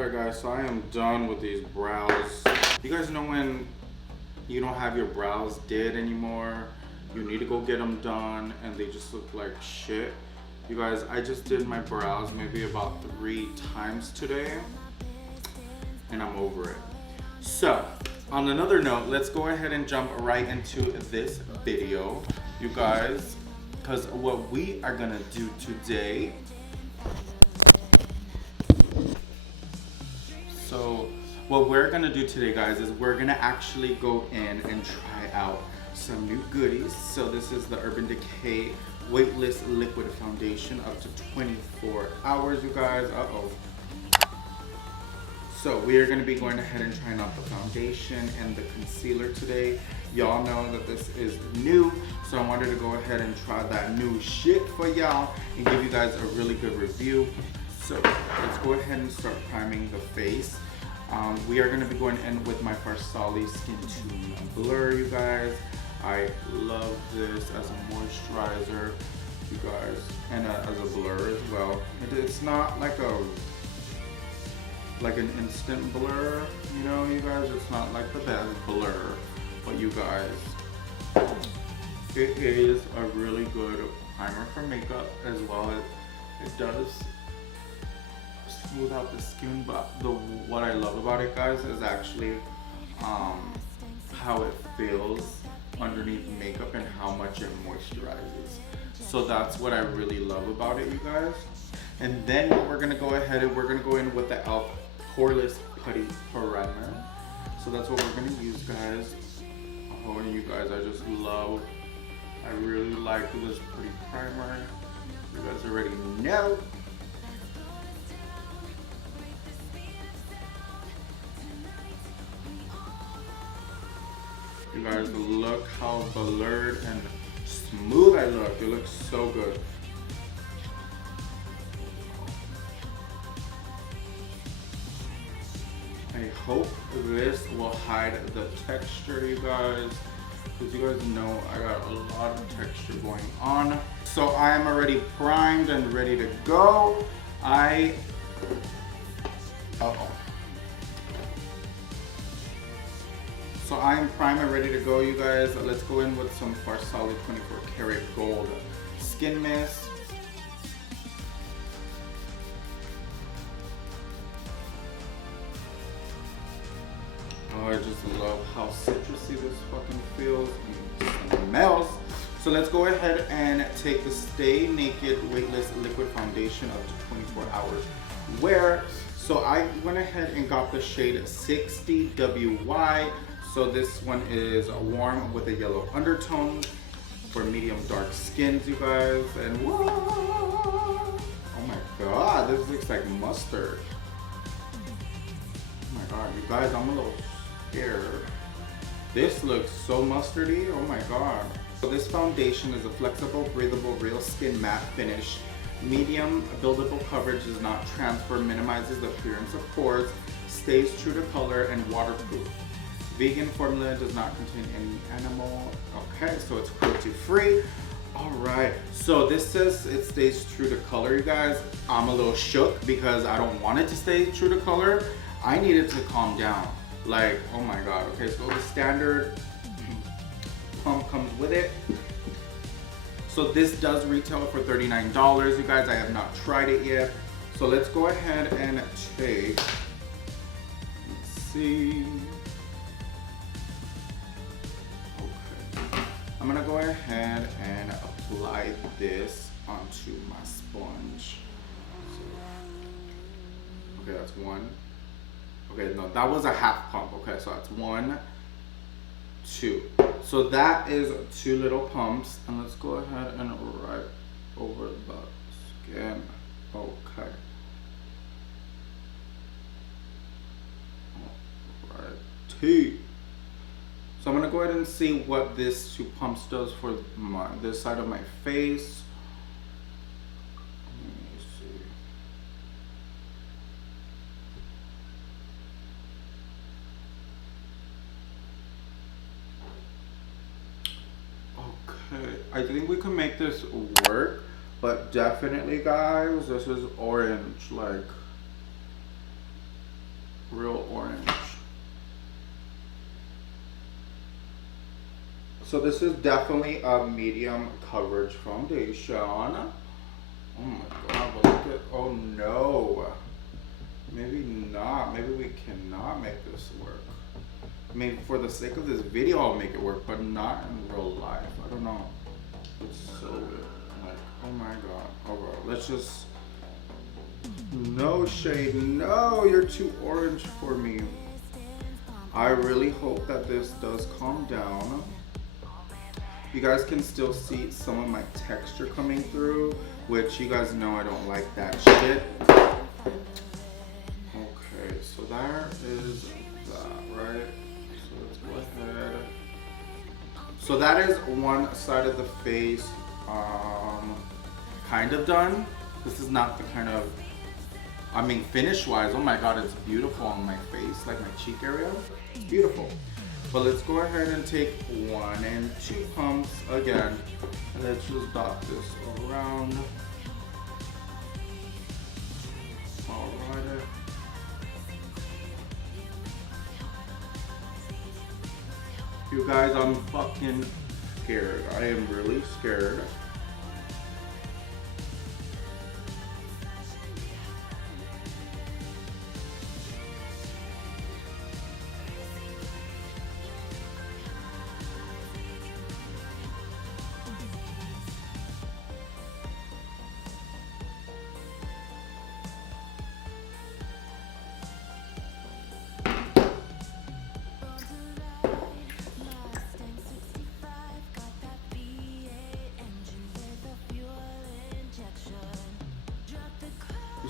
Alright guys, so I am done with these brows. You guys know when you don't have your brows did anymore, you need to go get them done and they just look like shit. You guys, I just did my brows maybe about 3 times today and I'm over it. So, on another note, let's go ahead and jump right into this video, you guys, because what we are gonna do today, so what we're gonna do today, guys, is we're gonna actually go in and try out some new goodies. So this is the Urban Decay Weightless Liquid Foundation up to 24 hours, you guys. So we are going to be going ahead and trying out the foundation and the concealer today. Y'all know that this is new, so I wanted to go ahead and try that new shit for y'all and give you guys a really good review. So let's go ahead and start priming the face. We are going to be going in with my Fabuulouz Skin Tune Blur, you guys. I love this as a moisturizer, you guys, and as a blur as well. It's not like an instant blur, you know, you guys. It's not like the best blur, but you guys, it is a really good primer for makeup as well. It does smooth out the skin, but what I love about it, guys, is actually how it feels underneath makeup and how much it moisturizes. So that's what I really love about it, you guys. And then we're gonna go ahead and we're gonna go in with the e.l.f. Poreless Putty Primer. So that's what we're gonna use, guys. Oh, and you guys, I really like this pretty primer. You guys already know. You guys, look how blurred and smooth I look. It looks so good. I hope this will hide the texture, you guys, because you guys know I got a lot of texture going on. So I am already primed and ready to go. So I'm primed and ready to go, you guys. Let's go in with some Fabuulouz 24 Karat Gold Skin Mist. Oh, I just love how citrusy this fucking feels and smells. So let's go ahead and take the Stay Naked Weightless Liquid Foundation up to 24 hours wear. So I went ahead and got the shade 60 WY. So this one is warm with a yellow undertone for medium dark skins, you guys. And whoa, oh my god, this looks like mustard. Oh my god, you guys, I'm a little scared. This looks so mustardy, oh my god. So this foundation is a flexible, breathable, real skin matte finish. Medium buildable coverage does not transfer, minimizes the appearance of pores, stays true to color, and waterproof. Vegan formula, does not contain any animal. Okay, so it's cruelty free. All right, so this says it stays true to color, you guys. I'm a little shook because I don't want it to stay true to color. I need it to calm down. Like, oh my god. Okay, so the standard pump comes with it. So this does retail for $39, you guys. I have not tried it yet. So let's go ahead and take, let's see. I'm gonna go ahead and apply this onto my sponge. Okay, that's one. Okay, no, that was a half pump. Okay, so that's 1, 2. So that is 2 little pumps. And let's go ahead and right over the skin. Okay. Alrighty. So I'm gonna go ahead and see what this 2 pumps does for this side of my face. Let me see. Okay, I think we can make this work, but definitely, guys, this is orange. Like, real orange. So this is definitely a medium coverage foundation. Oh my god, but look at, oh no. Maybe not, maybe we cannot make this work. I mean, for the sake of this video, I'll make it work, but not in real life. I don't know. It's so weird. Like, oh my god. Okay, let's just, no shade, no, you're too orange for me. I really hope that this does calm down. You guys can still see some of my texture coming through, which you guys know I don't like that shit. Okay, so there is that, right? So let's go ahead. So that is one side of the face kind of done. This is not the kind of, I mean, finish wise, oh my god, it's beautiful on my face, like my cheek area. It's beautiful. But let's go ahead and take 1 and 2 pumps again. And let's just dot this around. Alright. You guys, I'm fucking scared. I am really scared.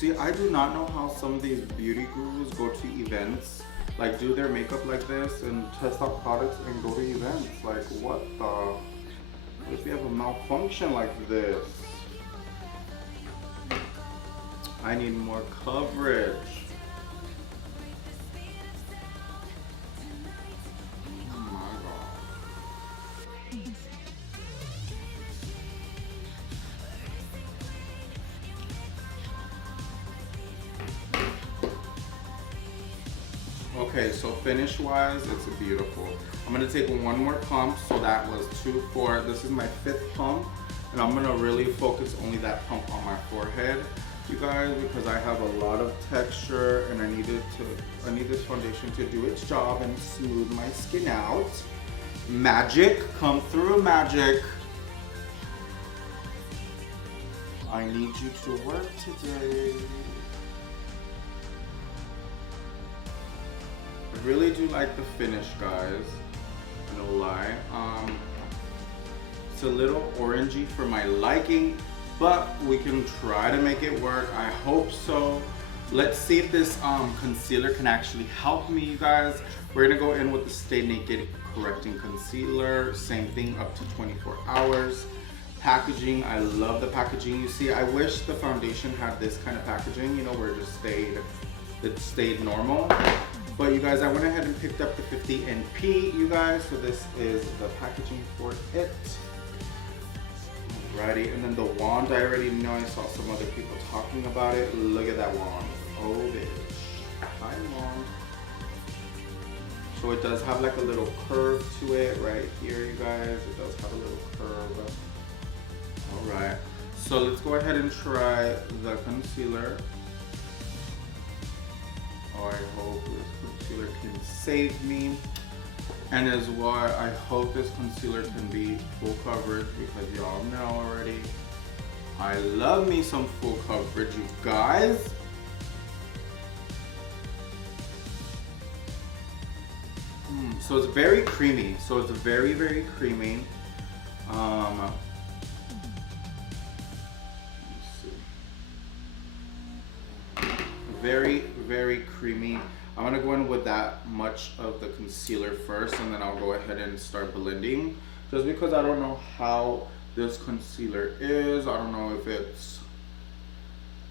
See, I do not know how some of these beauty gurus go to events, like do their makeup like this and test out products and go to events. Like what the? What if we have a malfunction like this? I need more coverage. Oh my god. Okay, so finish wise, it's beautiful. I'm gonna take 1 more pump, so that was 2, 4. This is my 5th pump, and I'm gonna really focus only that pump on my forehead, you guys, because I have a lot of texture, and I need this foundation to do its job and smooth my skin out. Magic, come through, magic. I need you to work today. I really do like the finish, guys. No lie. It's a little orangey for my liking, but we can try to make it work. I hope so. Let's see if this concealer can actually help me, you guys. We're gonna go in with the Stay Naked Correcting Concealer. Same thing, up to 24 hours. Packaging, I love the packaging. You see, I wish the foundation had this kind of packaging, you know, where it stayed normal. But you guys, I went ahead and picked up the 50 NP, you guys. So this is the packaging for it. Alrighty, and then the wand, I already know, I saw some other people talking about it. Look at that wand. Oh, bitch. Hi, wand. So it does have like a little curve to it right here, you guys. It does have a little curve. Alright, so let's go ahead and try the concealer. Oh, I hope this concealer can save me. And as well, I hope this concealer can be full coverage, because y'all know already, I love me some full coverage, you guys. So it's very creamy. So it's very, very creamy. Let me see. Very, very creamy. I'm gonna go in with that much of the concealer first, and then I'll go ahead and start blending. Just because I don't know how this concealer is. I don't know if it's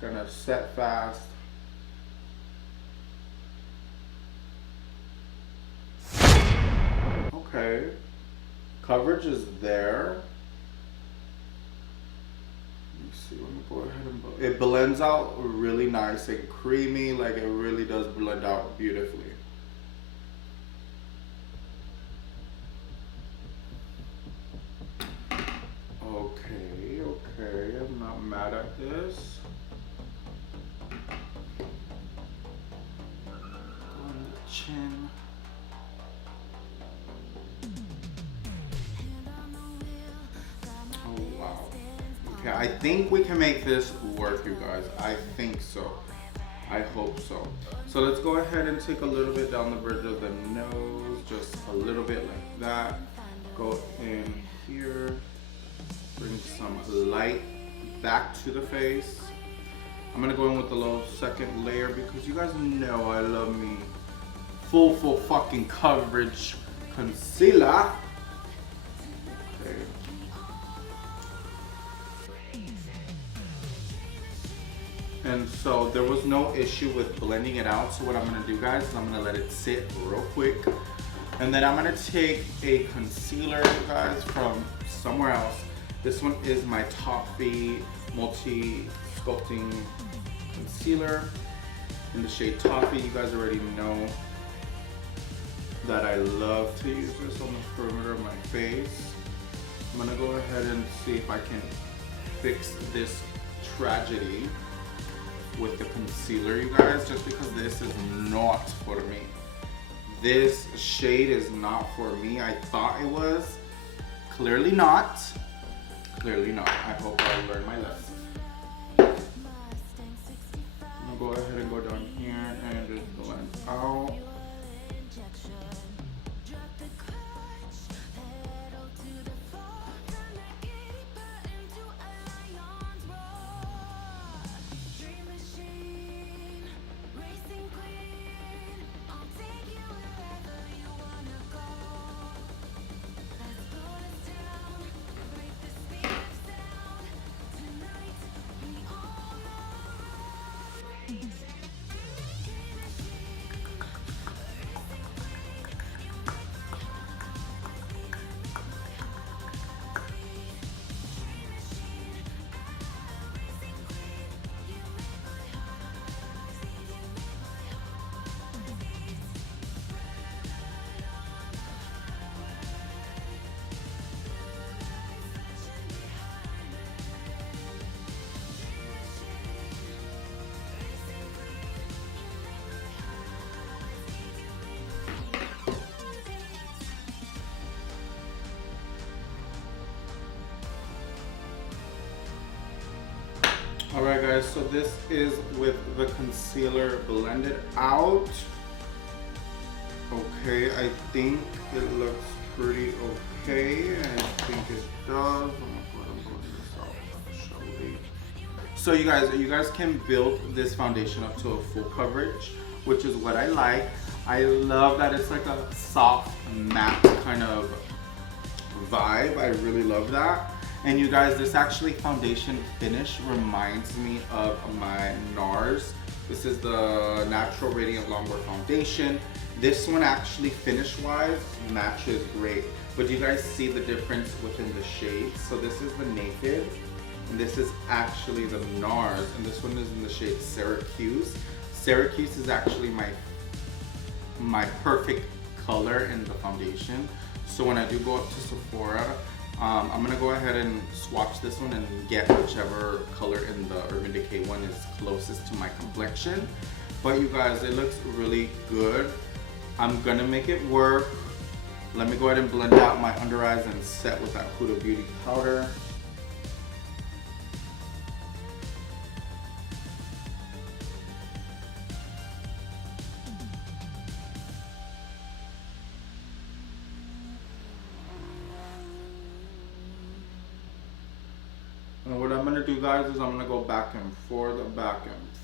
gonna set fast. Okay, coverage is there. Let me see, let me go ahead and it blends out really nice and creamy, like it really does blend out beautifully. Okay, I'm not mad at this. On the chin. Oh wow. Okay, I think we can make this work, you guys. I think so. I hope so. So let's go ahead and take a little bit down the bridge of the nose, just a little bit like that. Go in here. Bring some light back to the face. I'm gonna go in with the little second layer because you guys know I love me full fucking coverage concealer. Okay. And so there was no issue with blending it out. So what I'm gonna do, guys, is I'm gonna let it sit real quick. And then I'm gonna take a concealer, you guys, from somewhere else. This one is my Toffee Multi Sculpting Concealer in the shade Toffee. You guys already know that I love to use this on the perimeter of my face. I'm gonna go ahead and see if I can fix this tragedy with the concealer, you guys, just because this is not for me. This shade is not for me. I thought it was. Clearly not. Clearly not. I hope I learned my lesson. I'm gonna go ahead and go down here and just blend out. Alright guys, so this is with the concealer blended out. Okay, I think it looks pretty okay. I think it does. So you guys can build this foundation up to a full coverage, which is what I like. I love that it's like a soft matte kind of vibe. I really love that. And you guys, this actually foundation finish reminds me of my NARS. This is the Natural Radiant Longwear Foundation. This one actually finish-wise matches great. But you guys see the difference within the shades. So this is the Naked, and this is actually the NARS, and this one is in the shade Syracuse. Syracuse is actually my perfect color in the foundation. So when I do go up to Sephora, I'm gonna go ahead and swatch this one and get whichever color in the Urban Decay one is closest to my complexion. But you guys, it looks really good. I'm gonna make it work. Let me go ahead and blend out my under eyes and set with that Huda Beauty powder. And what I'm gonna do, guys, is I'm gonna go back and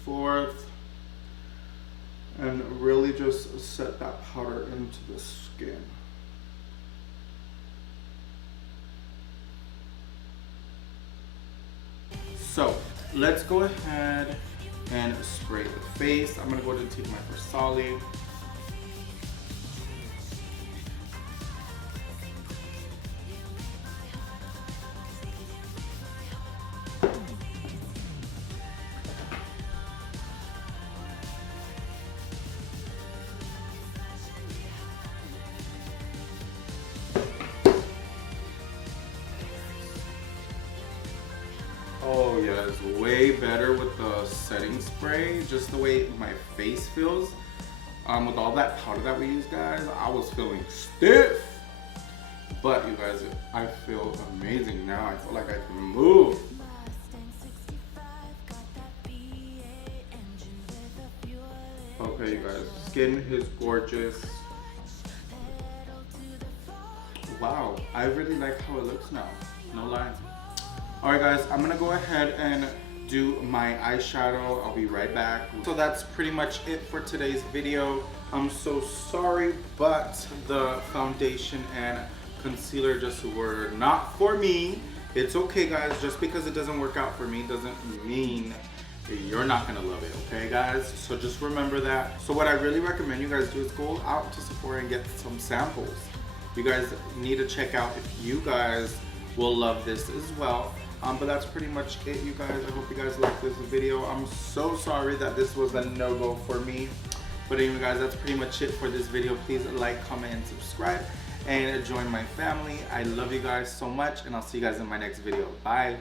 forth, and really just set that powder into the skin. So let's go ahead and spray the face. I'm gonna go ahead and take my Versali. Oh yeah, it's way better with the setting spray. Just the way my face feels. With all that powder that we use, guys, I was feeling stiff. But you guys, I feel amazing now. I feel like I can move. Okay, you guys, skin is gorgeous. Wow, I really like how it looks now. No lie. Alright guys, I'm gonna go ahead and do my eyeshadow. I'll be right back. So that's pretty much it for today's video. I'm so sorry, but the foundation and concealer just were not for me. It's okay guys, just because it doesn't work out for me doesn't mean you're not gonna love it, okay guys? So just remember that. So what I really recommend you guys do is go out to Sephora and get some samples. You guys need to check out if you guys will love this as well. But that's pretty much it, you guys. I hope you guys liked this video. I'm so sorry that this was a no-go for me. But anyway, guys, that's pretty much it for this video. Please like, comment, and subscribe. And join my family. I love you guys so much. And I'll see you guys in my next video. Bye.